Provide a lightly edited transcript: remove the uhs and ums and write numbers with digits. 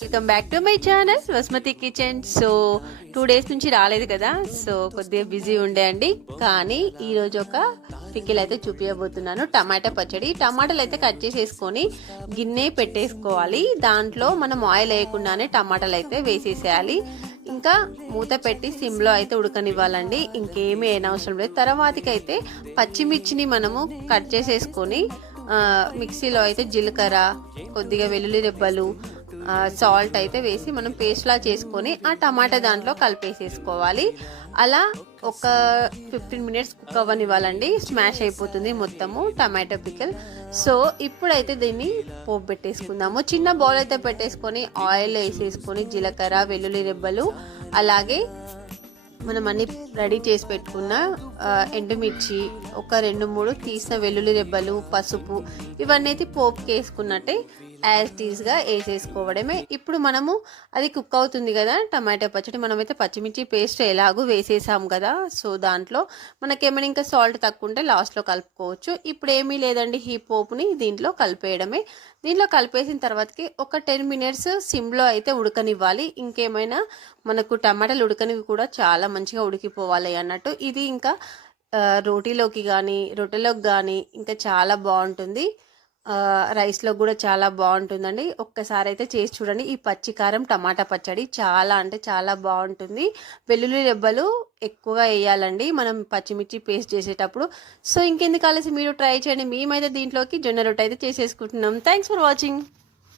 Welcome back to my channel Vasumathi kitchen. So 2 days నుంచి రాలేదు కదా, సో కొద్దిగా బిజీ ఉండే అండి. కానీ ఈరోజు ఒక పికిల్ అయితే చూపించబోతున్నాను. టమాటా పచ్చడి. టమాటాలు అయితే కట్ చేసేసుకొని గిన్నె పెట్టేసుకోవాలి. దాంట్లో మనం ఆయిల్ వేయకుండానే టమాటాలు అయితే వేసేసేయాలి. ఇంకా మూత పెట్టి సిమ్లో అయితే ఉడకనివ్వాలండి. ఇంకేమీ అవసరం లేదు. తర్వాతకి అయితే పచ్చిమిర్చిని మనము కట్ చేసేసుకొని మిక్సీలో అయితే జీలకర్ర, కొద్దిగా వెల్లుల్లి రెబ్బలు, సాల్ట్ అయితే వేసి మనం పేస్ట్లా చేసుకొని ఆ టమాటా దాంట్లో కలిపేసేసుకోవాలి. అలా ఒక 15 minutes కుక్ అవ్వనివ్వాలండి. స్మాష్ అయిపోతుంది మొత్తము టమాటో పికిల్. సో ఇప్పుడైతే దీన్ని పోపు పెట్టేసుకుందాము. చిన్న బౌల్ అయితే పెట్టేసుకొని ఆయిల్ వేసేసుకొని జీలకర్ర, వెల్లుల్లి రెబ్బలు, అలాగే మనం అన్ని రెడీ చేసి పెట్టుకున్న ఎండుమిర్చి, ఒక 2-3 తీసిన వెల్లుల్లి రెబ్బలు, పసుపు, ఇవన్నీ అయితే పోపుకి వేసుకున్నట్టే యాజ్ టీజ్గా వేసేసుకోవడమే. ఇప్పుడు మనము అది కుక్ అవుతుంది కదా టమాటా పచ్చడి, మనమైతే పచ్చిమిర్చి పేస్ట్ ఎలాగూ వేసేసాం కదా. సో దాంట్లో మనకేమైనా ఇంకా సాల్ట్ తక్కువ ఉంటే లాస్ట్లో కలుపుకోవచ్చు. ఇప్పుడు ఏమీ లేదండి, ఈ పోపుని దీంట్లో కలిపేయడమే. దీంట్లో కలిపేసిన తర్వాతకి ఒక 10 minutes సిమ్లో అయితే ఉడకనివ్వాలి. ఇంకేమైనా మనకు టమాటాలు ఉడకనివి కూడా చాలా మంచిగా ఉడికిపోవాలి అన్నట్టు. ఇది ఇంకా రోటీలోకి కానీ రొట్టెలోకి కానీ ఇంకా చాలా బాగుంటుంది. రైస్లో కూడా చాలా బాగుంటుందండి. ఒక్కసారి అయితే చేసి చూడండి. ఈ పచ్చికారం టమాటా పచ్చడి చాలా అంటే చాలా బాగుంటుంది. వెల్లుల్లి రెబ్బలు ఎక్కువగా వేయాలండి మనం పచ్చిమిర్చి పేస్ట్ చేసేటప్పుడు. సో ఇంకెందుకు కలిసి మీరు ట్రై చేయండి. మేమైతే దీంట్లోకి జొన్న రొట్టె అయితే చేసేసుకుంటున్నాం. Thanks for watching.